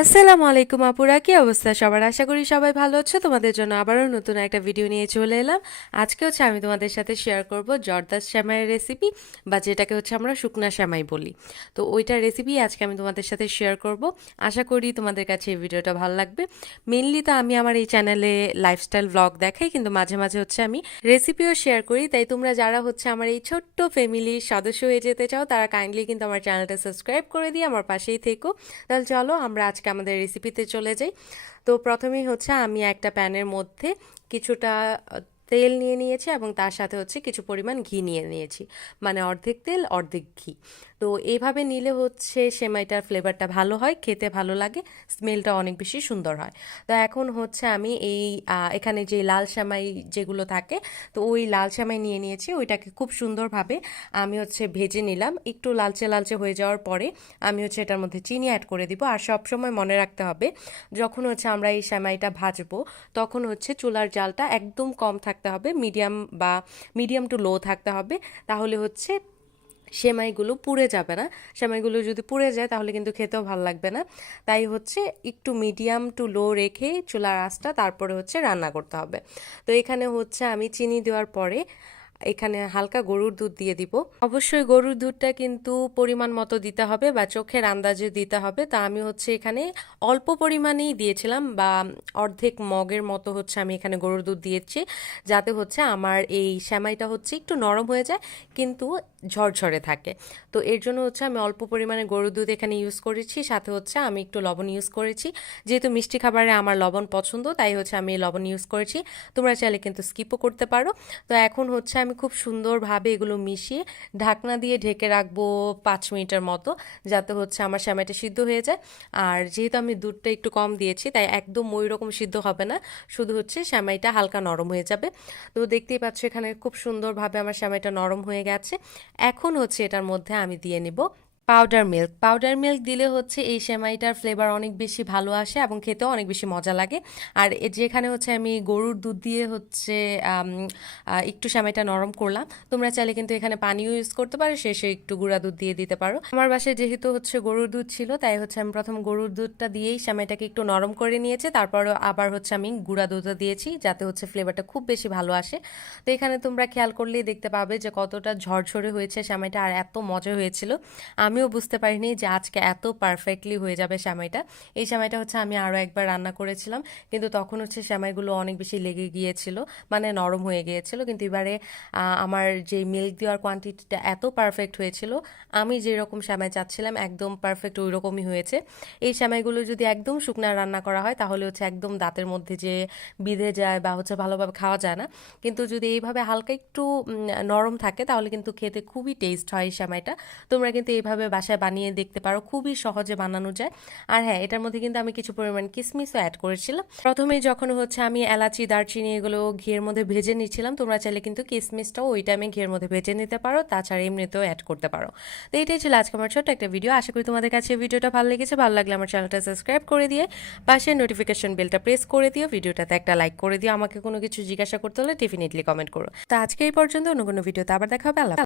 আসসালামু আলাইকুম আপুরা, কি অবস্থা? সবার আশা করি সবাই ভালো আছো। তোমাদের জন্য আবারও নতুন একটা ভিডিও নিয়ে চলে এলাম। আজকে হচ্ছে আমি তোমাদের সাথে শেয়ার করব জর্দাস শ্যামাইয়ের রেসিপি বা যেটাকে হচ্ছে আমরা শুকনা শ্যামাই বলি। তো ওইটার রেসিপি আজকে আমি তোমাদের সাথে শেয়ার করব। আশা করি তোমাদের কাছে এই ভিডিওটা ভালো লাগবে। মেনলি তো আমি আমার এই চ্যানেলে লাইফস্টাইল ব্লগ দেখাই, কিন্তু মাঝে মাঝে হচ্ছে আমি রেসিপিও শেয়ার করি। তাই তোমরা যারা হচ্ছে আমার এই ছোট্ট ফ্যামিলির সদস্য হয়ে যেতে চাও, তারা কাইন্ডলি কিন্তু আমার চ্যানেলটা সাবস্ক্রাইব করে দিয়ে আমার পাশেই থেকো। তাহলে চলো আমরা আজকে আমাদের রেসিপিতে চলে যাই। তো প্রথমেই হচ্ছে আমি একটা প্যানের মধ্যে কিছুটা তেল নিয়ে নিয়েছি এবং তার সাথে হচ্ছে কিছু পরিমাণ ঘি নিয়ে নিয়েছি। মানে অর্ধেক তেল, অর্ধেক ঘি। তো এইভাবে নিলে হচ্ছে সেমাইটার ফ্লেভারটা ভালো হয়, খেতে ভালো লাগে স্মেলটা অনেক বেশি সুন্দর হয়। তো এখন হচ্ছে আমি এই এখানে যে লাল সেমাই যেগুলো থাকে, তো ওই লাল সেমাই নিয়ে নিয়েছি। ওইটাকে খুব সুন্দরভাবে আমি হচ্ছে ভেজে নিলাম। একটু লালচে লালচে হয়ে যাওয়ার পরে আমি হচ্ছে এটার মধ্যে চিনি অ্যাড করে দিব। আর সব সময় মনে রাখতে হবে, যখন হচ্ছে আমরা এই সেমাইটা ভাজবো, তখন হচ্ছে চুলার জালটা একদম কম থাকতে হবে মিডিয়াম বা মিডিয়াম টু লো থাকতে হবে, তাহলে হচ্ছে সেমাইগুলো পুড়ে যাবে না। সেমাইগুলো যদি পুড়ে যায়, তাহলে কিন্তু খেতেও ভালো লাগবে না। তাই হচ্ছে একটু মিডিয়াম টু লো রেখে চুলার আঁচটা তারপরে হচ্ছে রান্না করতে হবে। তো এখানে হচ্ছে আমি চিনি দেওয়ার পরে এখানে হালকা গরুর দুধ দিয়ে দিব। অবশ্যই গরুর দুধটা কিন্তু পরিমাণ মতো দিতে হবে বা চোখের আন্দাজে দিতে হবে। তা আমি হচ্ছে এখানে অল্প পরিমাণেই দিয়েছিলাম বা অর্ধেক মগের মতো হচ্ছে আমি এখানে গরুর দুধ দিয়েছি। যাতে হচ্ছে আমার এই সেমাইটা হচ্ছে একটু নরম হয়ে যায়, কিন্তু ঝরঝরে থাকে। তো এর জন্য হচ্ছে আমি অল্প পরিমাণে গরুর দুধ এখানে ইউজ করেছি। সাথে হচ্ছে আমি একটু লবণ ইউজ করেছি। যেহেতু মিষ্টি খাবারে আমার লবণ পছন্দ, তাই হচ্ছে আমি লবণ ইউজ করেছি। তোমরা চাইলে কিন্তু স্কিপও করতে পারো। তো এখন হচ্ছে আমি খুব সুন্দরভাবে এগুলো মিশিয়ে ঢাকনা দিয়ে ঢেকে রাখব পাঁচ মিনিটের মতো, যাতে হচ্ছে আমার শ্যামাইটা সিদ্ধ হয়ে যায়। আর যেহেতু আমি দুধটা একটু কম দিয়েছি, তাই একদম ওই রকম সিদ্ধ হবে না, শুধু হচ্ছে শ্যামাইটা হালকা নরম হয়ে যাবে। তো দেখতেই পাচ্ছ এখানে খুব সুন্দরভাবে আমার শ্যামাইটা নরম হয়ে গেছে। এখন হচ্ছে এটার মধ্যে আমি দিয়ে নিব পাউডার মিল্ক পাউডার মিল্ক দিলে হচ্ছে এই সেমাইটার ফ্লেভার অনেক বেশি ভালো আসে এবং খেতেও অনেক বেশি মজা লাগে। আর যেখানে হচ্ছে আমি গরুর দুধ দিয়ে হচ্ছে একটু সেমাইটা নরম করলাম, তোমরা চাইলে কিন্তু এখানে পানিও ইউজ করতে পারো, শেষে একটু গুঁড়া দুধ দিয়ে দিতে পারো। আমার বাসায় যেহেতু হচ্ছে গরুর দুধ ছিল, তাই হচ্ছে আমি প্রথম গরুর দুধটা দিয়েই সেমাইটাকে একটু নরম করে নিয়েছে তারপর আবার হচ্ছে আমি গুঁড়া দুধও দিয়েছি, যাতে হচ্ছে ফ্লেভারটা খুব বেশি ভালো আসে। তো এখানে তোমরা খেয়াল করলেই দেখতে পাবে যে কতটা ঝরঝরে হয়েছে সেমাইটা, আর এত মজা হয়েছিল। আমিও বুঝতে পারিনি যে আজকে এত পারফেক্টলি হয়ে যাবে সেমাইটা এই সেমাইটা হচ্ছে আমি আরও একবার রান্না করেছিলাম, কিন্তু তখন হচ্ছে সেমাইগুলো অনেক বেশি লেগে গিয়েছিল মানে নরম হয়ে গিয়েছিল। কিন্তু এবারে আমার যে মিল্ক দেওয়ার কোয়ান্টিটিটা এত পারফেক্ট হয়েছিল, আমি যেরকম সেমাই চাচ্ছিলাম, একদম পারফেক্ট ওই রকমই হয়েছে। এই সেমাইগুলো যদি একদম শুকনা রান্না করা হয়, তাহলে হচ্ছে একদম দাঁতের মধ্যে যে বিঁধে যায় বা হচ্ছে ভালোভাবে খাওয়া যায় না। কিন্তু যদি এইভাবে হালকা একটু নরম থাকে, তাহলে কিন্তু খেতে খুবই টেস্ট হয় এই সেমাইটা তোমরা কিন্তু এইভাবে বাসায় বানিয়ে দেখতে পারো, খুবই সহজে বানানো যায়। আর হ্যাঁ এটার মধ্যে কিন্তু আমি কিছু পরিমাণ কিসমিসও অ্যাড করেছিলাম। প্রথমে যখন হচ্ছে আমি এলাচি, দারচিনি এগুলো ঘিয়ের মধ্যে ভেজে নিচ্ছিলাম, তোমরা চাইলে কিন্তু কিসমিসটাও ওই টাইমে ঘিয়ের মধ্যে ভেজে নিতে পারো, তাছাড়া এমনিতেও অ্যাড করতে পারো। তো এটাই ছিল আজকে আমার ছোট্ট একটা ভিডিও আশা করি তোমাদের কাছে ভিডিওটা ভালো লেগেছে। ভালো লাগলে আমার চ্যানেলটা সাবস্ক্রাইব করে দিয়ে পাশে নোটিফিকেশন বেলটা প্রেস করে দিও। ভিডিওটাতে একটা লাইক করে দিও। আমাকে কোনো কিছু জিজ্ঞাসা করতে হলে ডেফিনেটলি কমেন্ট করো। তো আজকে এই পর্যন্ত, অন্য কোনো ভিডিওতে আবার দেখা হবে। আল্লাহ।